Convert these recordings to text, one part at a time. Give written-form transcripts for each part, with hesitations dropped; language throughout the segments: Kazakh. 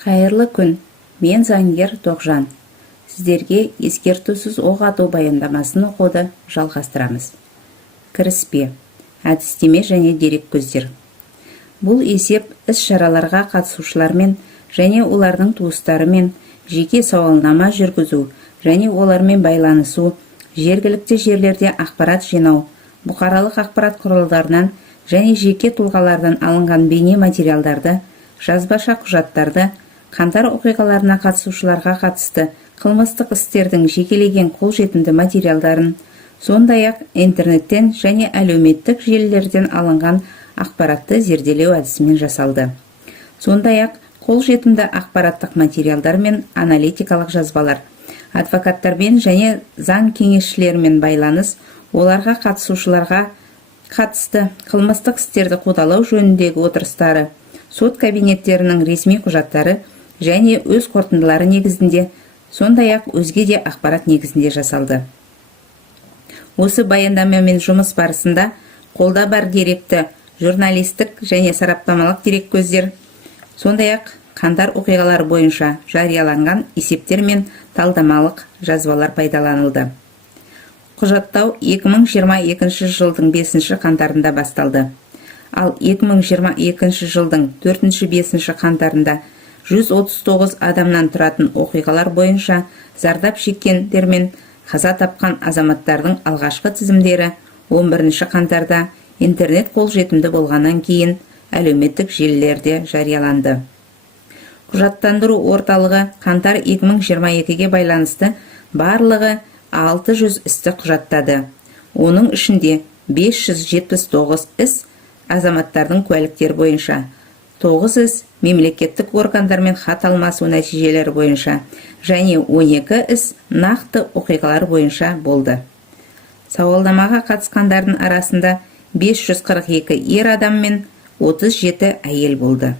Қайырлы күн, мен заңгер Тоғжан. Сіздерге ескертусіз оқ ату баяндамасын оқуды жалғастырамыз. Кіріспе, әдістеме және дерек көздер. Бұл есеп іс-шараларға қатысушылармен және олардың туыстарымен жеке сауалнама жүргізу және олармен байланысу, жергілікті жерлерде ақпарат жинау, бұқаралық ақпарат құралдарынан және жеке тұлғалардан алынған бейне материалдарды, жазбаша құжаттарды, қаңтар оқиғаларына қатысушыларға қатысты қылмыстық істердің жекелеген қолжетімді материалдарын, сондай-ақ интернеттен және әлеуметтік желілерден алынған ақпаратты зерделеу әдісімен жасалды. Сондай-ақ қолжетімді ақпараттық материалдар мен аналитикалық жазбалар, адвокаттармен және заң кеңесшілерімен байланыс, оларға қатысушыларға қатысты қылмыстық істерді қудалау жөніндегі отырыстары, сот кабинеттерінің ресми құжаттары және өз қорытындылары негізінде, сондай-ақ өзге де ақпарат негізінде жасалды. Осы баяндамамен жұмыс барысында қолда бар деректі журналистік және сараптамалық дерек көздер, сондай-ақ қаңтар оқиғалары бойынша жарияланған есептер мен талдамалық жазбалар пайдаланылды. Құжаттау 2022 жылдың 5 қаңтарында басталды. Ал 2022 жылдың 4-5 қаңтарында 139 адамнан тұратын оқиғалар бойынша зардап шеккендер мен қаза тапқан азаматтардың алғашқы тізімдері 11 қаңтарда интернет қолжетімді болғаннан кейін әлеуметтік желілерде жарияланды. Құжаттандыру орталығы қаңтар 2022-ге байланысты барлығы 600 істі құжаттады. Оның ішінде 579 іс азаматтардың куәліктері бойынша, 9 іс мемлекеттік органдармен хат алмасу нәтижелері бойынша және 12 іс нақты оқиғалар бойынша болды. Сауалнамаға қатысқандардың арасында 542 ер адам мен 37 әйел болды.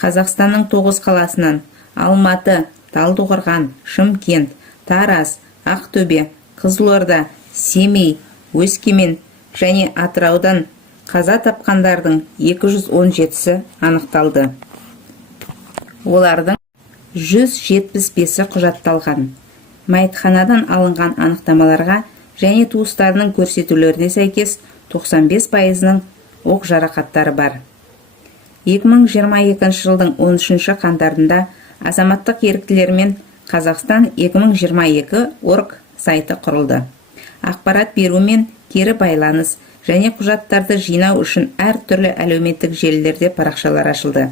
Қазақстанның 9 қаласынан Алматы, Талдықорған, Шымкент, Тараз, Ақтөбе, Қызылорда, Семей, Өскемен және Атыраудан қаза тапқандардың 217-сі анықталды. Олардың 175-і құжатталған. Мәйітханадан алынған анықтамаларға және туыстарының көрсетулеріне сәйкес 95%-ның оқ жарақаттары бар. 2022 жылдың 13 қаңтарында азаматтық еріктілермен Қазақстан 2022 орг сайты құрылды. Ақпарат беру мен кері байланыс және құжаттарды жинау үшін әртүрлі әлеуметтік желілерде парақшалар ашылды.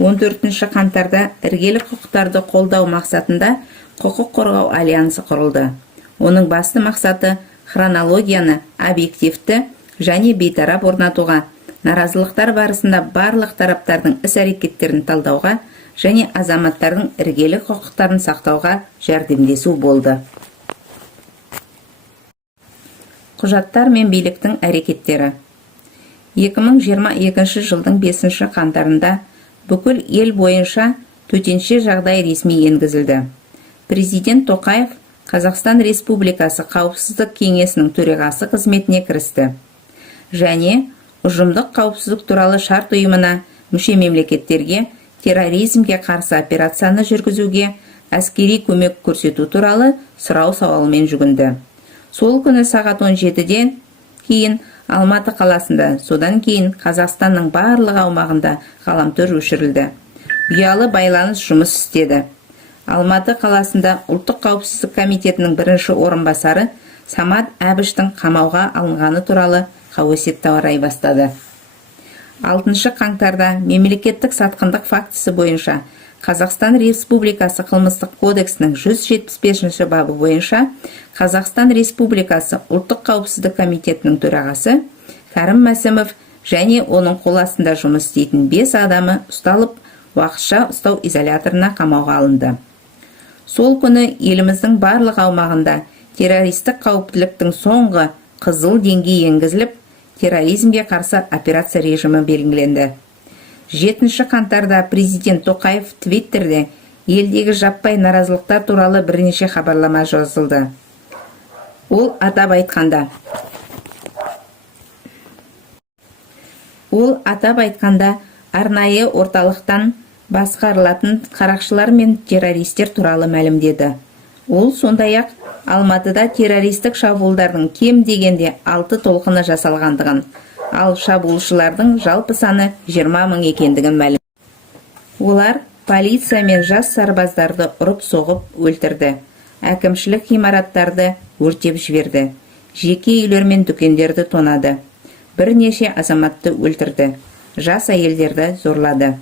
14 қаңтарда іргелі құқықтарды қолдау мақсатында құқық қорғау альянсы құрылды. Оның басты мақсаты хронологияны объективті және бейтарап орнатуға, наразылықтар барысында барлық тараптардың іс-әрекеттерін талдауға және азаматтардың іргелі құқықтарын сақтауға жәрдемдесу болды. Құжаттар мен биліктің әрекеттері. 2022 жылдың 5 қаңтарында бүкіл ел бойынша төтенше жағдай ресми енгізілді. Президент Тоқаев Қазақстан Республикасы Қауіпсіздік кеңесінің төрағасы қызметіне кірісті және ұжымдық қауіпсіздік туралы шарт ұйымына мүше мемлекеттерге терроризмге қарсы операцияны жүргізуге әскери көмек көрсету туралы сұрау сауалымен жүгінді. Сол күні сағат 17-ден кейін Алматы қаласында, содан кейін Қазақстанның барлық аумағында ғаламтор өшірілді. Ұялы байланыс жұмыс істеді. Алматы қаласында ұлттық қауіпсіздік комитетінің бірінші орынбасары Самат Әбіштің қамауға алынғаны туралы қауесет тарай бастады. 6 қаңтарда мемлекеттік сатқындық фактісі бойынша Қазақстан Республикасы қылмыстық кодексінің 175 бабы бойынша Қазақстан Республикасы ұлттық қауіпсіздік комитетінің төрағасы Кәрім Мәсімов және оның қол астында жұмыс істейтін 5 адамы ұсталып, уақытша ұстау изоляторына қамауға алынды. Сол күні еліміздің барлық аумағында террористік қауіптіліктің соңғы қызыл деңгейі енгізіліп, терроризмге қарсы операция режимі белгіленді. 7 қаңтарда президент Тоқаев Твиттерде елдегі жаппай наразылықтар туралы бірнеше хабарлама жазылды. Ол атап айтқанда арнайы орталықтан басқарылатын қарақшылар мен террористер туралы мәлімдеді. Ол сондай-ақ Алматыда террористік шабуылдардың кем дегенде 6 толқыны жасалғандығын, ал шабуылшылардың жалпы саны 20 мың екендігін мәлімдеді. Олар полиция мен жас сарбаздарды ұрып-соғып өлтірді, әкімшілік ғимараттарды өртеп жіберді, жеке үйлер мен дүкендерді тонады, бірнеше азаматты өлтірді, жас әйелдерді зорлады.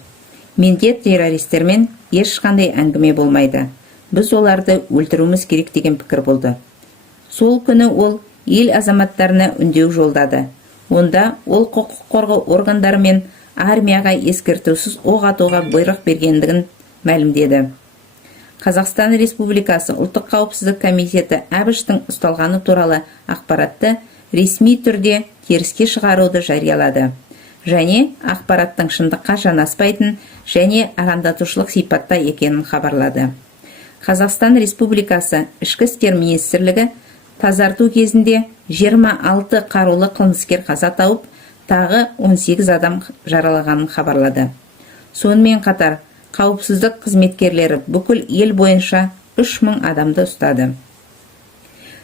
Менде террористермен ешқандай әңгіме болмайды. Біз оларды өлтіруіміз керек деген пікір болды. Сол күні ол ел азаматтарына үндеу жолдады. Онда ол құқық қорғау органдары мен армияға ескертусіз оқ атуға бұйрық бергендігін мәлімдеді. Қазақстан Республикасы ұлттық қауіпсіздік комитеті Әбіштің ұсталғаны туралы ақпаратты ресми түрде теріске шығаруды жариялады және ақпараттың шындыққа жанаспайтын және арандатушылық сипатта екенін хабарлады. Қазақстан Республикасы Ішкі істер министрлігі тазарту кезінде 26 қарулы қылмыскер қаза тауып, тағы 18 адам жараланғанын хабарлады. Сонымен қатар, қауіпсіздік қызметкерлері бүкіл ел бойынша 3000 адамды ұстады.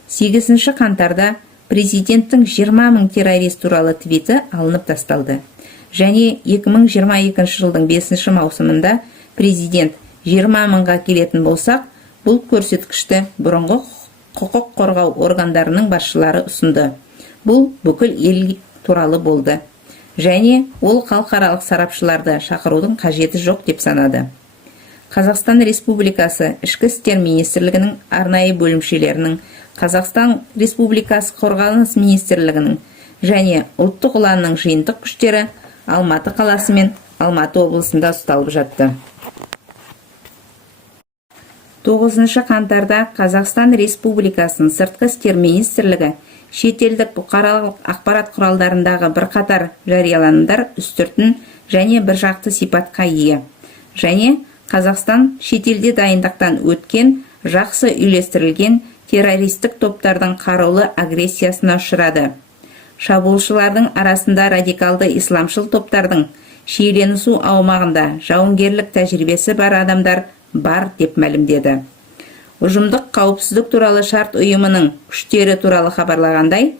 8 қаңтарда президенттің 20 мың террорист туралы твиті алынып тасталды. Және 2022 жылдың 5 маусымында президент 20 мыңға келетін болсақ, бұл көрсеткішті бұрынғы құқық қорғау органдарының басшылары ұсынды. Бұл бүкіл ел туралы болды. Және ол халықаралық сарапшыларды шақырудың қажеті жоқ деп санады. Қазақстан Республикасы Ішкі істер министрлігінің арнайы бөлімшелерінің, Қазақстан Республикасы қорғаныс министрлігінің және ұлттық ұланның жиынтық күштері Алматы қаласы мен Алматы облысында ұсталып жатты. 9 қаңтарда Қазақстан Республикасының сыртқы істер министрлігі шетелдік бұқаралық ақпарат құралдарындағы бірқатар жарияланымдар үстіртін және біржақты сипатқа ие. Және Қазақстан шетелде дайындықтан өткен жақсы үйлестірілген террористік топтардың қарулы агрессиясына ұшырады. Шабуылшылардың арасында радикалды исламшыл топтардың шиеленісу аумағында жауынгерлік тәжірибесі бар адамдар бар деп мәлімдеді. Ұжымдық қауіпсіздік туралы шарт ұйымының күштері туралы хабарлағандай,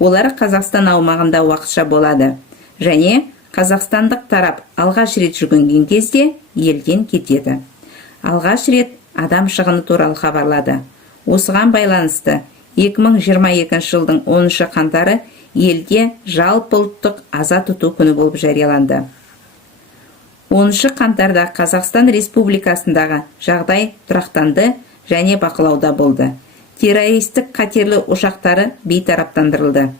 олар Қазақстан аумағында уақытша болады. Және қазақстандық тарап алғаш рет жүгінген кезде елден кетеді. Алғаш рет адам шығыны туралы хабарлады. Осыған байланысты 2022 жылдың 10 қаңтары елде жалпы ұлттық аза тұту күні болып жарияланды. 10 қаңтарда Қазақстан Республикасындағы жағдай тұрақтанды және бақылауда болды. Террористік қатерлі ошақтары бейтараптандырылды.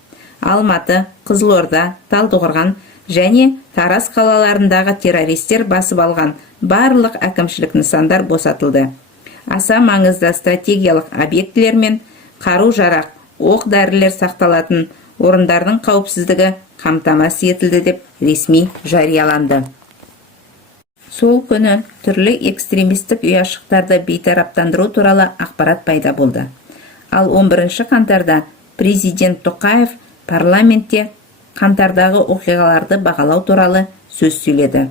Алматы, Қызылорда, Талдықорған және Тараз қалаларындағы террористер басып алған барлық әкімшілік нысандар босатылды. Аса маңызды стратегиялық объектілер мен қару-жарақ, оқ-дәрілер сақталатын орындардың қауіпсіздігі қамтамасыз етілді деп ресми жарияланды. Сол күні түрлі экстремистік ұяшықтарды бейтараптандыру туралы ақпарат пайда болды. Ал 11 қаңтарда президент Тоқаев парламентте қаңтардағы оқиғаларды бағалау туралы сөз сөйледі.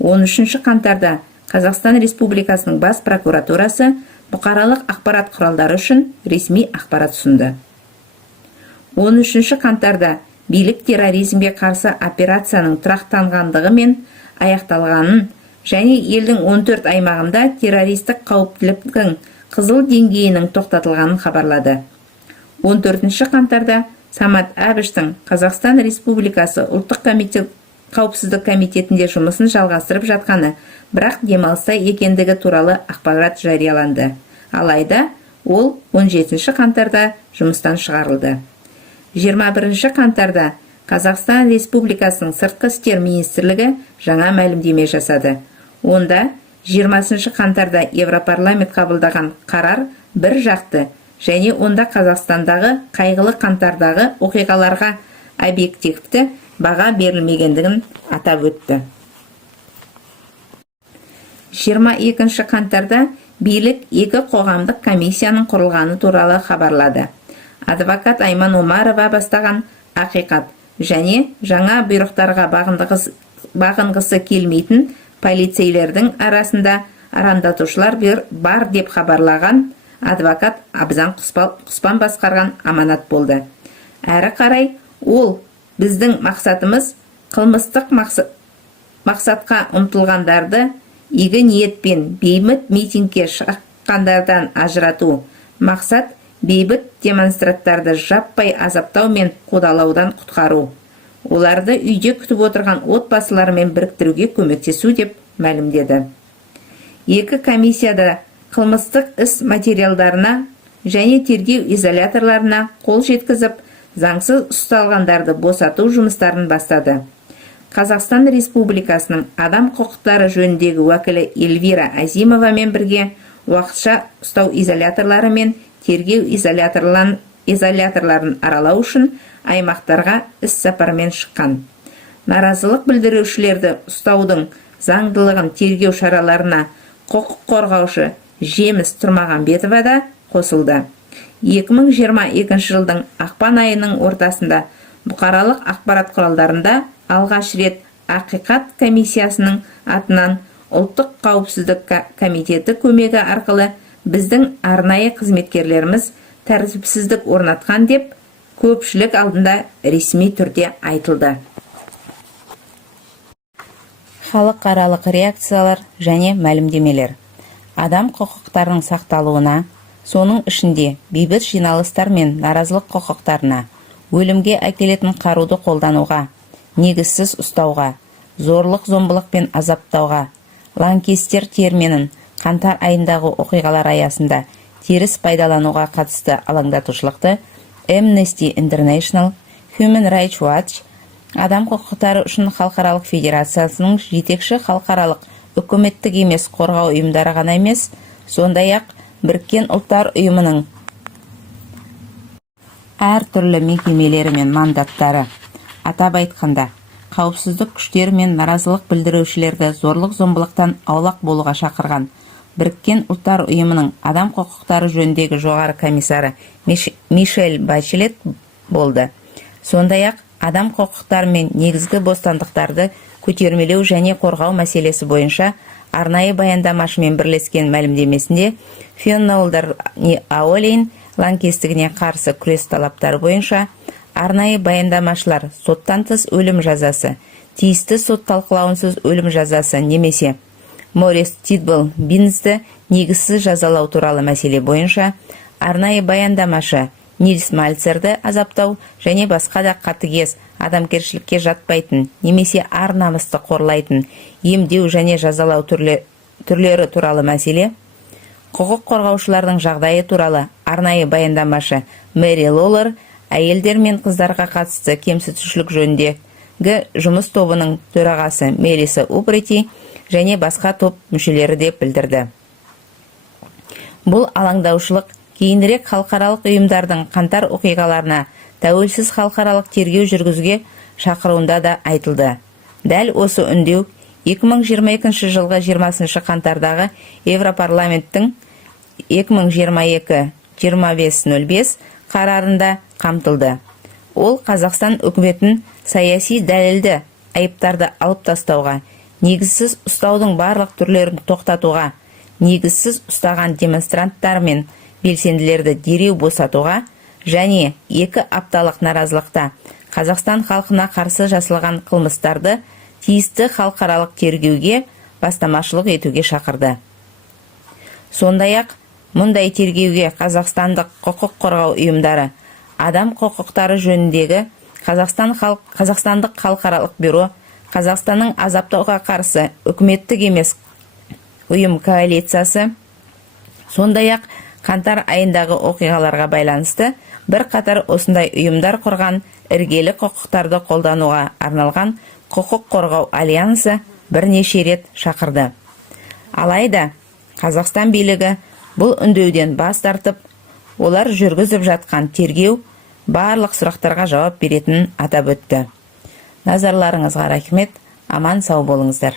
13 қаңтарда Қазақстан Республикасының бас прокуратурасы бұқаралық ақпарат құралдары үшін ресми ақпарат ұсынды. 13 қаңтарда билік терроризмге қарсы операцияның тұрақтанғандығы мен аяқталғанын және елдің 14 аймағында террористік қауіптіліктің қызыл деңгейінің тоқтатылғанын хабарлады. 14 қаңтарда Самат Әбіштің Қазақстан Республикасы ұлттық қауіпсіздік комитетінде жұмысын жалғастырып жатқаны, бірақ демалыста екендігі туралы ақпарат жарияланды. Алайда ол 17 қаңтарда жұмыстан шығарылды. 21 қаңтарда Қазақстан Республикасының сыртқы істер министрлігі жаңа мәлімдеме жасады. Онда 20 қаңтарда Европарламент қабылдаған қарар бір жақты және онда Қазақстандағы қайғылы қаңтардағы оқиғаларға объективті баға берілмегендігін атап өтті. 22 қаңтарда билік екі қоғамдық комиссияның құрылғаны туралы хабарлады. Адвокат Айман Омарова бастаған ақиқат және жаңа бұйрықтарға бағынғысы келмейтін полицейлердің арасында арандатушылар бар деп хабарлаған адвокат Абзан Құспан басқарған аманат болды. Әрі қарай ол біздің мақсатымыз қылмыстық мақсатқа ұмтылғандарды игі ниетпен бейбіт митингке шыққандардан ажырату. Мақсат бейбіт демонстранттарды жаппай азаптау мен қудалаудан құтқару. Оларды үйде күтіп отырған отбасыларымен біріктіруге көмектесу деп мәлімдеді. Екі комиссияда қылмыстық іс материалдарына және тергеу изоляторларына қол жеткізіп, заңсыз ұсталғандарды босату жұмыстарын бастады. Қазақстан Республикасының адам құқықтары жөніндегі уәкілі Эльвира Азимовамен бірге уақытша ұстау изоляторлары мен тергеу изоляторларын аралау үшін аймақтарға іс сапармен шыққан. Наразылық білдірушілерді ұстаудың заңдылығын тергеу шараларына құқық қорғаушы Жеміс Тұрмағанбетова да қосылды. 2022 жылдың ақпан айының ортасында бұқаралық ақпарат құралдарында алғаш рет Ақиқат комиссиясының атынан Ұлттық қауіпсіздік комитеті көмегі арқылы біздің арнайы қызметкерлеріміз тәртіпсіздік орнатқан деп көпшілік алдында ресми түрде айтылды. Халықаралық реакциялар және мәлімдемелер. Адам құқықтарының сақталуына, соның ішінде бейбіт жиналыстар мен наразылық құқықтарына, өлімге әкелетін қаруды қолдануға, негізсіз ұстауға, зорлық-зомбылық пен азаптауға, лаңкестер терминін қаңтар айындағы оқиғалар аясында теріс пайдалануға қатысты алаңдатушылықты Amnesty International, Human Rights Watch, Адам құқықтары үшін халықаралық федерациясының жетекші халықаралық үкіметтік емес қорғау ұйымдары ғана емес, сондай-ақ Біріккен ұлттар ұйымының әр түрлі мекемелері мен мандаттары, атап айтқанда, қауіпсіздік күштері мен наразылық білдірушілерді зорлық-зомбылықтан аулақ болуға шақырған Біріккен ұлттар ұйымының адам құқықтары жөніндегі жоғары комиссары Мишель Бачелет болды. Сондай-ақ адам құқықтары мен негізгі бостандықтарды көтермелеу және қорғау мәселесі бойынша арнайы баяндамашымен бірлескен мәлімдемесінде Феннолдар Аолейн лаңкестігіне қарсы күрес талаптары бойынша арнайы баяндамашылар соттан тыс өлім жазасы, тиісті сот талқылауынсыз өлім жазасы немесе Морис Титбл Бинзді негізсіз жазалау туралы мәселе бойынша арнайы баяндамашы Нильс Мальцерді азаптау және басқа да қатыгез адамгершілікке жатпайтын немесе ар-намысты қорлайтын емдеу және жазалау түрлері туралы мәселе, құқық қорғаушылардың жағдайы туралы арнайы баяндамашы Мэри Лолар әйелдер мен қыздарға қатысты кемсітушілік жөніндегі жұмыс тобының төрағасы Мелиса Упрети және басқа топ мүшелері деп білдірді. Бұл алаңдаушылық кейінірек халықаралық ұйымдардың қаңтар оқиғаларына тәуелсіз халықаралық тергеу жүргізуге шақыруында да айтылды. Дәл осы үндеу 2022 жылғы 20 қаңтардағы Европарламенттің 2022-2505 қарарында қамтылды. Ол Қазақстан үкіметін саяси дәлелді айыптарды алып тастауға, негізсіз ұстаудың барлық түрлерін тоқтатуға, негізсіз ұстаған демонстранттар мен белсенділерді дереу босатуға және 2 апталық наразылықта Қазақстан халқына қарсы жасалған қылмыстарды тиісті халықаралық тергеуге бастамашылық етуге шақырды. Сондай-ақ, мұндай тергеуге қазақстандық құқық қорғау ұйымдары, адам құқықтары жөніндегі Қазақстандық халықаралық бюро, Қазақстанның азаптауға қарсы үкіметтік емес ұйым коалициясы, сондай-ақ қаңтар айындағы оқиғаларға байланысты бір қатар осындай ұйымдар құрған іргелі құқықтарды қолдануға арналған құқық қорғау альянсы бірнеше рет шақырды. Алайда, Қазақстан билігі бұл үндеуден бас тартып, олар жүргізіп жатқан тергеу барлық сұрақтарға жауап беретінін атап өтті. Назарларыңызға рахмет, аман сау болыңыздар.